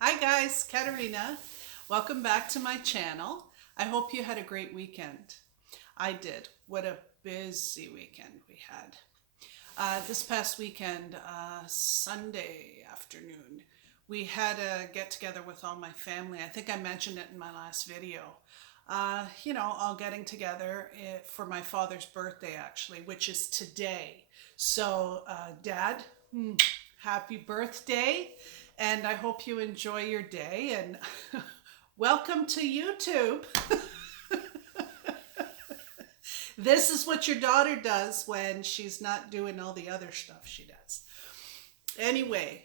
Hi guys, Katerina. Welcome back to my channel. I hope you had a great weekend. I did. What a busy weekend we had. This past weekend, Sunday afternoon, we had a get together with all my family. I think I mentioned it in my last video. All getting together for my father's birthday, actually, which is today. So, Dad, happy birthday, and I hope you enjoy your day. And welcome to YouTube. This is what your daughter does when she's not doing all the other stuff she does. Anyway,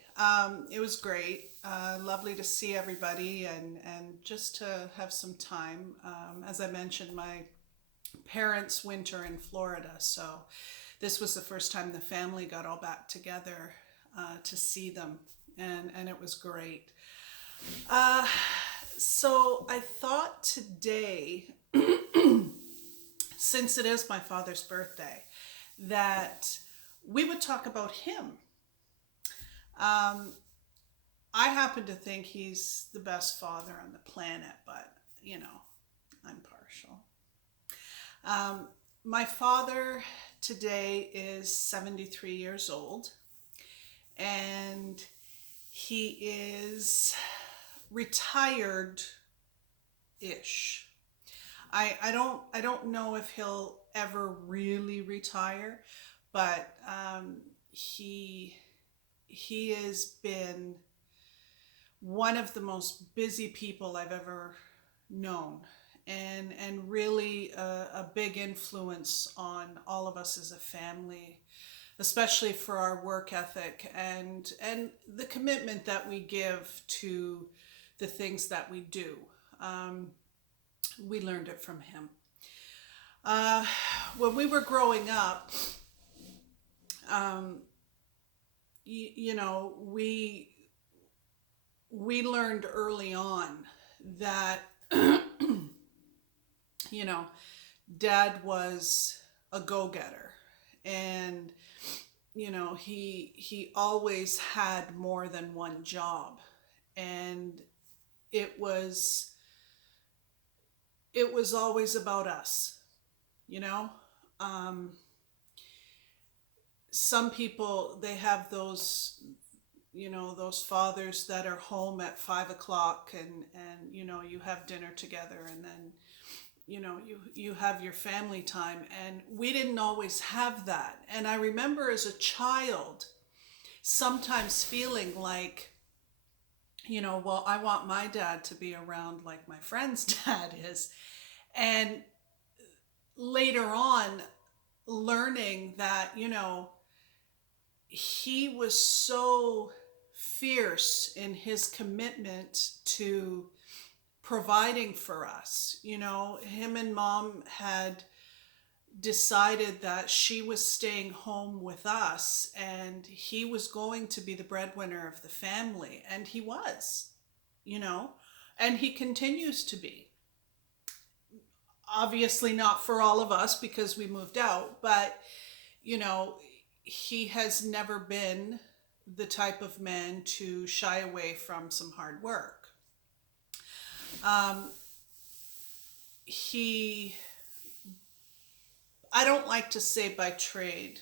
it was great. Lovely to see everybody and just to have some time. As I mentioned, my parents winter in Florida, so this was the first time the family got all back together to see them, and it was great. Uh, so I thought today, since it is my father's birthday, that we would talk about him. Um, I happen to think he's the best father on the planet, but I'm partial. My father today is 73 years old, and he is retired ish. I don't know if he'll ever really retire, but he has been one of the most busy people I've ever known, and really a big influence on all of us as a family, especially for our work ethic and the commitment that we give to the things that we do. Um, we learned it from him. Uh, when we were growing up, um, we learned early on that you know Dad was a go-getter, and he always had more than one job, and it was it was always about us. You know, um, some people, they have those fathers that are home at 5 o'clock, and you have dinner together, and then you have your family time, and we didn't always have that. And I remember as a child sometimes feeling like, well, I want my dad to be around like my friend's dad is. And later on, learning that, he was so fierce in his commitment to providing for us. Him and Mom had decided that she was staying home with us, and he was going to be the breadwinner of the family, and he was, you know and he continues to be. Obviously not for all of us because we moved out, but you know he has never been the type of man to shy away from some hard work. um, he I don't like to say by trade.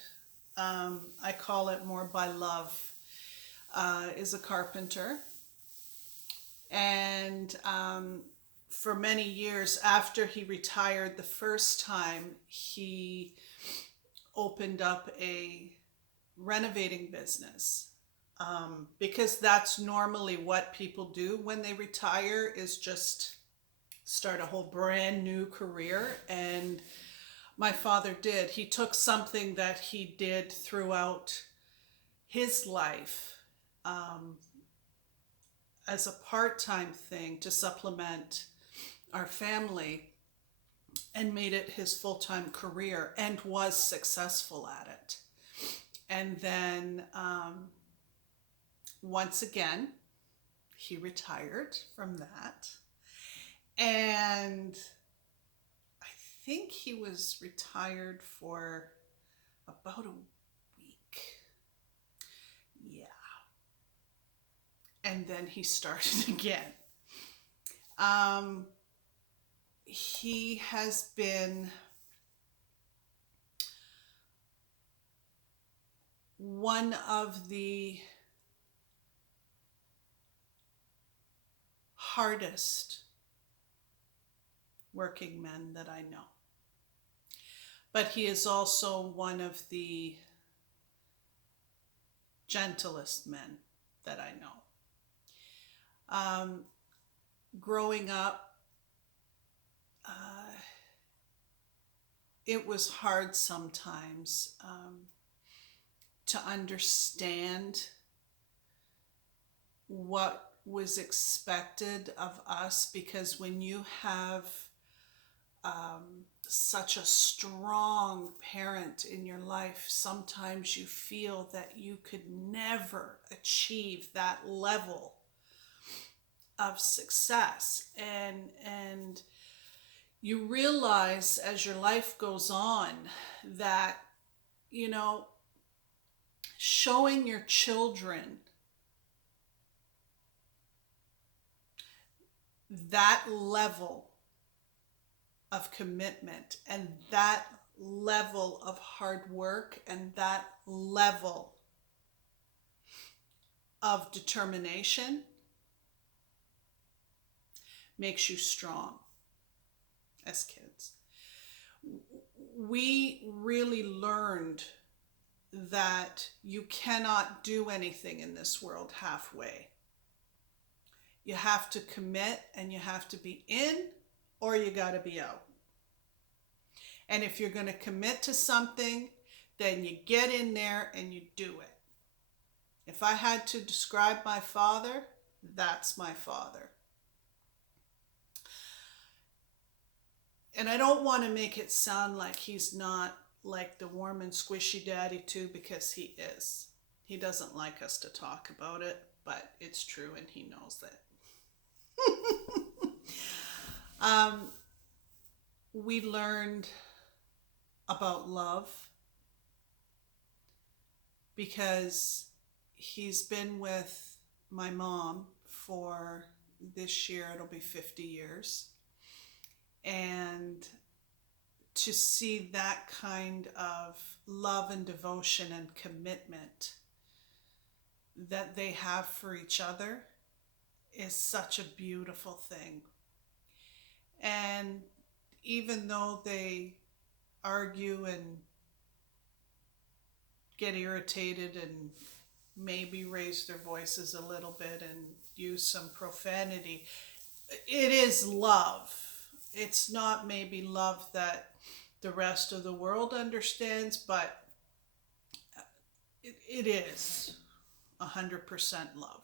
I call it more by love. Is a carpenter, and for many years after he retired the first time, he opened up a renovating business, because that's normally what people do when they retire, is just start a whole brand new career. And my father did. He took something that he did throughout his life, um, as a part-time thing to supplement our family, and made it his full-time career, and was successful at it. And then, once again, he retired from that, and I think he was retired for about a week. Yeah. and then he started again. He has been one of the hardest working men that I know. But he is also one of the gentlest men that I know. Growing up, it was hard sometimes to understand what was expected of us, because when you have such a strong parent in your life, sometimes you feel that you could never achieve that level of success, and you realize as your life goes on that, you know, showing your children that level of commitment and that level of hard work and that level of determination makes you strong as kids. We really learned that you cannot do anything in this world halfway. You have to commit, and you have to be in, or you got to be out. And if you're going to commit to something, then you get in there and you do it. If I had to describe my father, that's my father. And I don't want to make it sound like he's not like the warm and squishy daddy too, because he is. He doesn't like us to talk about it, but it's true, and he knows that. We learned about love because he's been with my mom for this year, it'll be 50 years. And to see that kind of love and devotion and commitment that they have for each other is such a beautiful thing. And even though they argue and get irritated and maybe raise their voices a little bit and use some profanity, it is love. It's not maybe love that the rest of the world understands, but it is 100% love.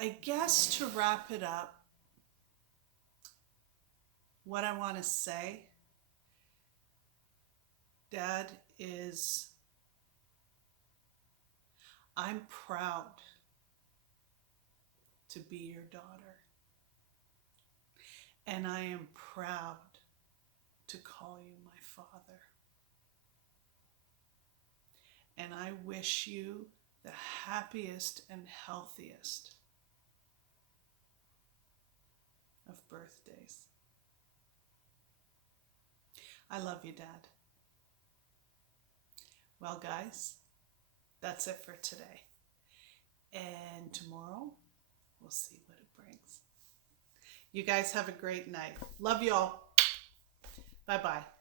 I guess to wrap it up, what I want to say, Dad, is I'm proud to be your daughter. And I am proud to call you my father. And I wish you the happiest and healthiest of birthdays. I love you, Dad. Well, guys, that's it for today. And tomorrow, we'll see what it brings. You guys have a great night. Love you all. Bye-bye.